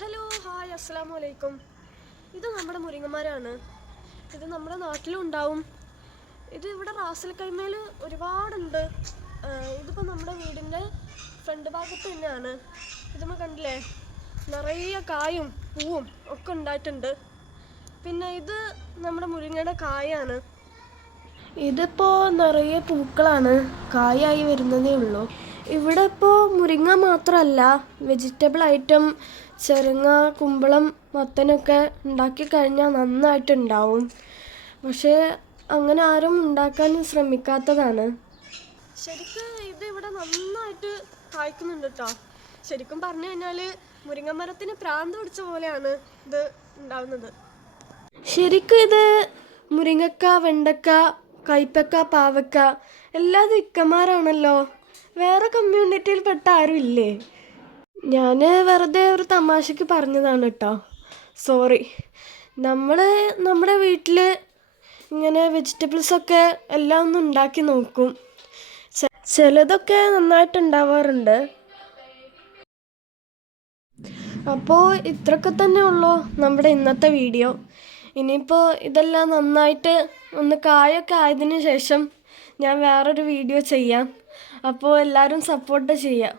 Hello hi അസ്സലാമു അലൈക്കും. ഇത് നമ്മുടെ മുരിങ്ങമരമാണ്. ഇത് നമ്മുടെ നാട്ടിലും ഉണ്ടാവും. ഇത് ഇവിടെ റാസൽ കൈമയിൽ ഒരുപാടുണ്ട്. ഇതിപ്പോൾ നമ്മുടെ വീടിൻ്റെ ഫ്രണ്ട് ഭാഗത്ത് തന്നെയാണ്. ഇതുമ്മ കണ്ടില്ലേ, നിറയെ കായും പൂവും ഒക്കെ ഉണ്ടായിട്ടുണ്ട്. പിന്നെ ഇത് നമ്മുടെ മുരിങ്ങയുടെ കായാണ്. ഇതിപ്പോൾ നിറയെ പൂക്കളാണ്, കായായി വരുന്നതേ ഉള്ളൂ. ഇവിടെ ഇപ്പോൾ മുരിങ്ങ മാത്രമല്ല, വെജിറ്റബിൾ ഐറ്റം ചെരങ്ങ, കുമ്പളം, മത്തനൊക്കെ ഉണ്ടാക്കി കഴിഞ്ഞാൽ നന്നായിട്ടുണ്ടാവും. പക്ഷേ അങ്ങനെ ആരും ഉണ്ടാക്കാൻ ശ്രമിക്കാത്തതാണ്. ശരിക്കും ഇത് ഇവിടെ നന്നായിട്ട് കായ്ക്കുന്നുണ്ട് കേട്ടോ. ശരിക്കും പറഞ്ഞു കഴിഞ്ഞാൽ മുരിങ്ങമരത്തിന് പ്രാന്ത് പിടിച്ച പോലെയാണ് ഇത് ഉണ്ടാവുന്നത്. ശരിക്കും ഇത് മുരിങ്ങക്ക, വെണ്ടക്ക, കൈപ്പക്ക, പാവക്ക എല്ലാം ഇക്കന്മാരാണല്ലോ. വേറെ കമ്മ്യൂണിറ്റിയിൽപ്പെട്ട ആരും ഇല്ലേ? ഞാൻ വെറുതെ ഒരു തമാശയ്ക്ക് പറഞ്ഞതാണ് കേട്ടോ, സോറി. നമ്മുടെ വീട്ടിൽ ഇങ്ങനെ വെജിറ്റബിൾസൊക്കെ എല്ലാം ഒന്ന് ഉണ്ടാക്കി നോക്കും. ചിലതൊക്കെ നന്നായിട്ടുണ്ടാവാറുണ്ട്. അപ്പോൾ ഇത്രയൊക്കെ തന്നെ ഉള്ളൂ നമ്മുടെ ഇന്നത്തെ വീഡിയോ. ഇനിയിപ്പോൾ ഇതെല്ലാം നന്നായിട്ട് ഒന്ന് കായൊക്കെ ആയതിനു ശേഷം ഞാൻ വേറൊരു വീഡിയോ ചെയ്യാം. അപ്പോൾ എല്ലാവരും സപ്പോർട്ട് ചെയ്യാം.